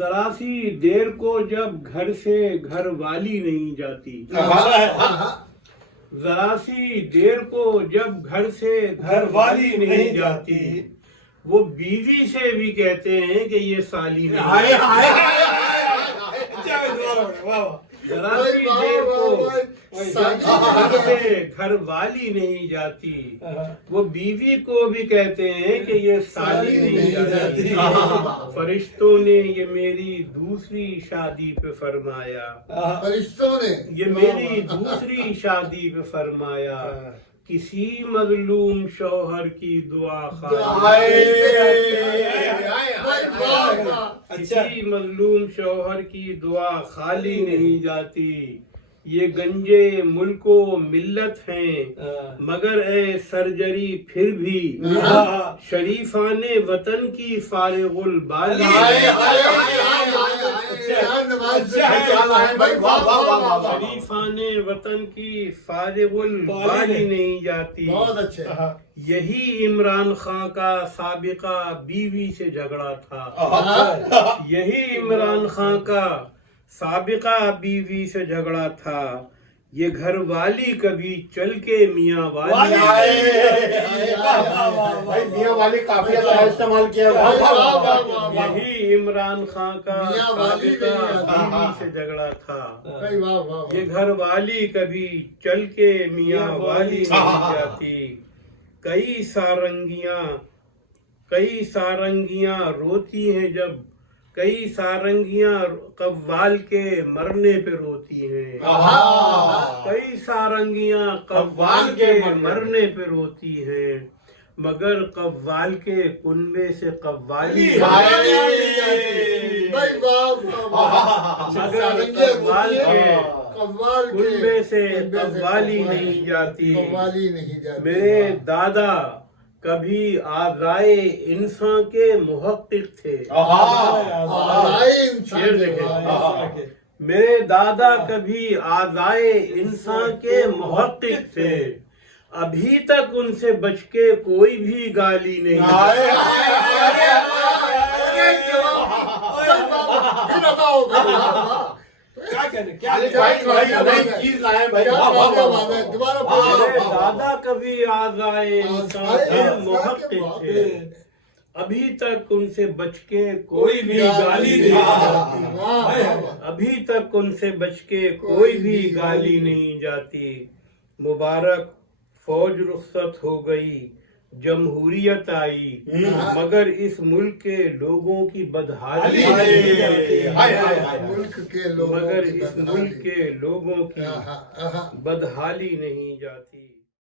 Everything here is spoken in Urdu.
ذرا سی دیر کو جب گھر سے گھر والی نہیں جاتی، ذرا سی دیر کو جب گھر سے گھر والی نہیں جاتی، وہ بیوی سے بھی کہتے ہیں کہ یہ سالی نہیں، ذرا سی دیر کو جب گھر سے گھر والی نہیں جاتی، وہ بیوی کو بھی کہتے ہیں کہ یہ سالی نہیں جاتی۔ فرشتوں نے یہ میری دوسری شادی پہ فرمایا، فرشتوں نے یہ میری دوسری شادی پہ فرمایا، کسی مظلوم شوہر کی دعا کسی مظلوم شوہر کی دعا خالی نہیں جاتی۔ یہ گنجے ملک و ملت ہیں مگر اے سرجری پھر بھی شریفان وطن کی فارغ البالی، شریفان وطن کی فارغ البالی نہیں جاتی۔ بہت اچھے۔ یہی عمران خان کا سابقہ بیوی سے جھگڑا تھا، یہی عمران خان کا سابقہ بیوی سے جھگڑا تھا، یہ گھر والی کبھی چل کے میاں والی، میاں والی کافی استعمال کیا، یہی عمران خان کا سابقہ بیوی سے جھگڑا تھا، یہ گھر والی کبھی چل کے میاں والی نہیں جاتی۔ کئی سارنگیاں روتی ہیں جب، کئی سارنگیاں قوال کے مرنے پہ روتی ہیں، کئی سارنگیاں قوال کے مرنے پہ روتی ہیں، مگر قوال کے کنبے سے قوالی کنبے سے قوالی نہیں جاتی۔ میرے دادا کبھی آزائے انسان کے محقق تھے، میرے دادا کبھی آزائے انسان کے محقق تھے، ابھی تک ان سے بچ کے کوئی بھی گالی نہیں، دادا کبھی آزائے انسان کے محقق تھے، ابھی تک ان سے بچ کے کوئی بھی گالی نہیں جاتی، ابھی تک ان سے بچ کے کوئی بھی گالی نہیں جاتی۔ مبارک فوج رخصت ہو گئی، جمہوریت آئی، مگر اس ملک کے لوگوں کی بدحالی نہیں جاتی، مگر اس ملک کے لوگوں کی بدحالی نہیں جاتی۔